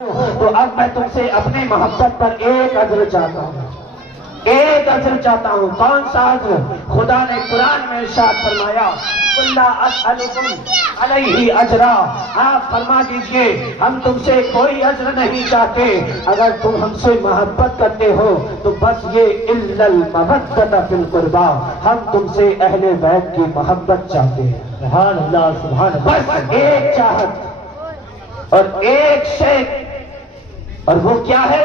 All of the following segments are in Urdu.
تو اب میں تم سے اپنی محبت پر ایک اجر چاہتا ہوں، ایک اجر چاہتا ہوں۔ کون سا اجر؟ خدا نے قرآن میں ارشاد فرمایا قُلْ لَا أَسْأَلُكُمْ عَلَيْهِ أَجْرًا، آپ فرما دیجئے ہم تم سے کوئی اجر نہیں چاہتے، اگر تم ہم سے محبت کرتے ہو تو بس یہ إِلَّا الْمَوَدَّةَ فِي الْقُرْبَى، ہم تم سے اہل بیت کی محبت چاہتے ہیں۔ سبحان اللہ سبحان اللہ، بس ایک چاہت اور ایک شے، اور وہ کیا ہے؟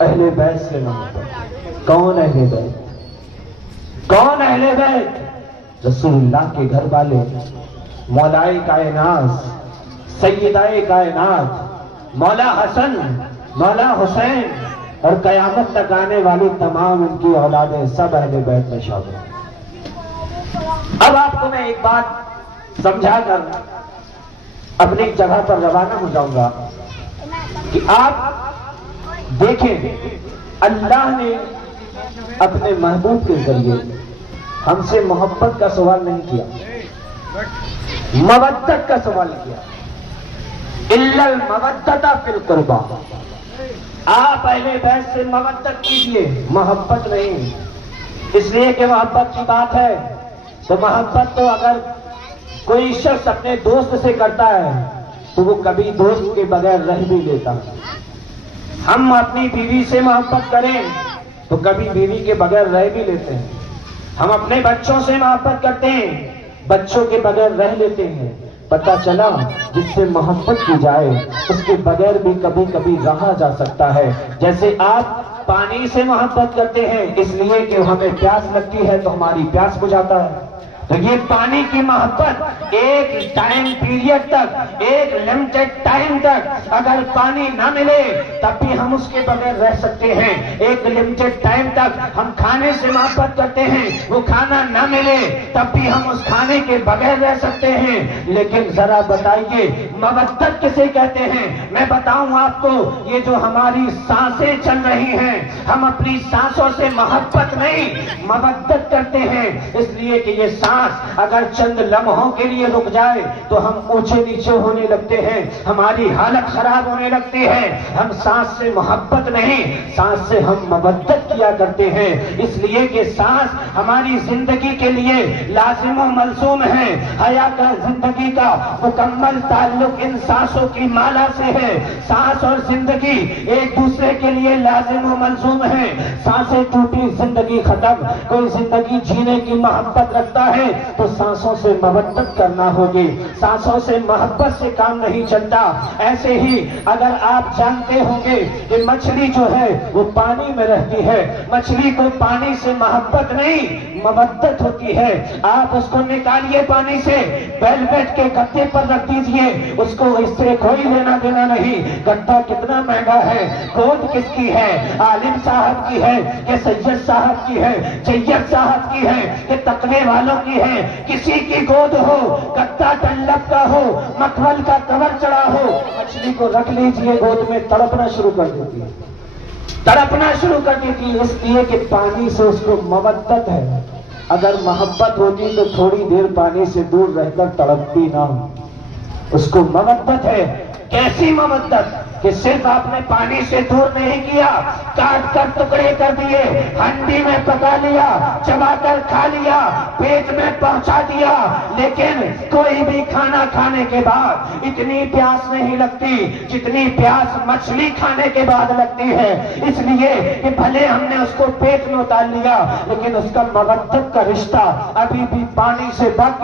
اہل بیت سے محبت۔ کون اہل بیت؟ کون اہل بیت؟ رسول اللہ کے گھر والے، مولائے کائنات، سیدہ کائنات، مولا حسن، مولا حسین اور قیامت تک آنے والی تمام ان کی اولادیں سب اہل بیت میں شامل ہیں۔ اب آپ کو میں ایک بات سمجھا کر اپنی جگہ پر روانہ ہو جاؤں گا کہ آپ دیکھیں اللہ نے اپنے محبوب کے ذریعے ہم سے محبت کا سوال نہیں کیا، مودت کا سوال کیا۔ اِلَّا الْمَوَدَّةَ فِي الْقُرْبَى، آپ اہل بیت سے مودت کیجئے، محبت نہیں، اس لیے کہ محبت کی بات ہے تو محبت تو اگر کوئی شخص اپنے دوست سے کرتا ہے تو وہ کبھی دوست کے بغیر رہ بھی لیتا ہے۔ ہم اپنی بیوی سے محبت کریں تو کبھی بیوی کے بغیر رہ بھی لیتے ہیں۔ ہم اپنے بچوں سے محبت کرتے ہیں، بچوں کے بغیر رہ لیتے ہیں۔ پتہ چلا جس سے محبت کی جائے اس کے بغیر بھی کبھی کبھی رہا جا سکتا ہے۔ جیسے آپ پانی سے محبت کرتے ہیں اس لیے کہ ہمیں پیاس لگتی ہے تو ہماری پیاس بجھاتا ہے، تو یہ پانی کی محبت ایک ٹائم پیریڈ تک، ایک لمیٹڈ ٹائم تک اگر پانی نہ ملے تب بھی ہم اس کے بغیر رہ سکتے ہیں۔ ایک لمیٹڈ ٹائم تک ہم کھانے سے محبت کرتے ہیں، وہ کھانا نہ ملے تب بھی ہم اس کھانے کے بغیر رہ سکتے ہیں۔ لیکن ذرا بتائیے مودت کسے کہتے ہیں؟ میں بتاؤں آپ کو، یہ جو ہماری سانسیں چل رہی ہیں، ہم اپنی سانسوں سے محبت نہیں مودت کرتے ہیں، اس لیے کہ یہ سانس اگر چند لمحوں کے لیے رک جائے تو ہم اونچے نیچے ہونے لگتے ہیں، ہماری حالت خراب ہونے لگتی ہے۔ ہم سانس سے محبت نہیں، سانس سے ہم مودت کیا کرتے ہیں، اس لیے کہ سانس ہماری زندگی کے لیے لازم و ملزوم ہے۔ حیات کا زندگی کا مکمل تعلق ان سانسوں کی مالا سے ہے۔ سانس اور زندگی ایک دوسرے کے لیے لازم و ملزوم ہے۔ سانسیں ٹوٹی زندگی ختم۔ کوئی زندگی جینے کی محبت رکھتا ہے تو سانسوں سے مودت کرنا ہوگی، سانسوں سے محبت سے کام نہیں چلتا۔ ایسے ہی اگر آپ جانتے ہوں گے کہ مچھلی جو ہے وہ پانی میں رہتی ہے، مچھلی کو پانی سے محبت نہیں مودت ہوتی ہے۔ آپ اس کو نکالیے پانی سے، ویلویٹ کے گدے پر رکھ دیجئے، اس کو اس سے کوئی لینا دینا نہیں۔ گدا کتنا مہنگا ہے، گود کس کی ہے؟ عالم صاحب کی ہے کہ سید صاحب کی ہے، جید صاحب کی ہے کہ تقوی والوں کی ہے؟ کسی کی گود ہو، گدا ڈنلپ کا ہو، مکھمل کا کور چڑھا ہو، مچھلی کو رکھ لیجئے گود میں، تڑپنا شروع کر دیتی ہے، تڑپنا شروع کر دیتی ہے، اس لیے کہ پانی سے اس کو مودت ہے۔ اگر محبت ہوتی تو تھوڑی دیر پانی سے دور رہ کر تڑپتی نہ، اس کو مودت ہے۔ کیسی مودت کہ صرف آپ نے پانی سے دور نہیں کیا، کاٹ کر ٹکڑے کر دیے، ہنڈی میں پکا لیا، چبا کر کھا لیا، پیٹ میں پہنچا دیا، لیکن کوئی بھی کھانا کھانے کے بعد اتنی پیاس نہیں لگتی جتنی پیاس مچھلی کھانے کے بعد لگتی ہے۔ اس لیے کہ بھلے ہم نے اس کو پیٹ میں اتار لیا لیکن اس کا مودت کا رشتہ ابھی بھی پانی سے باقی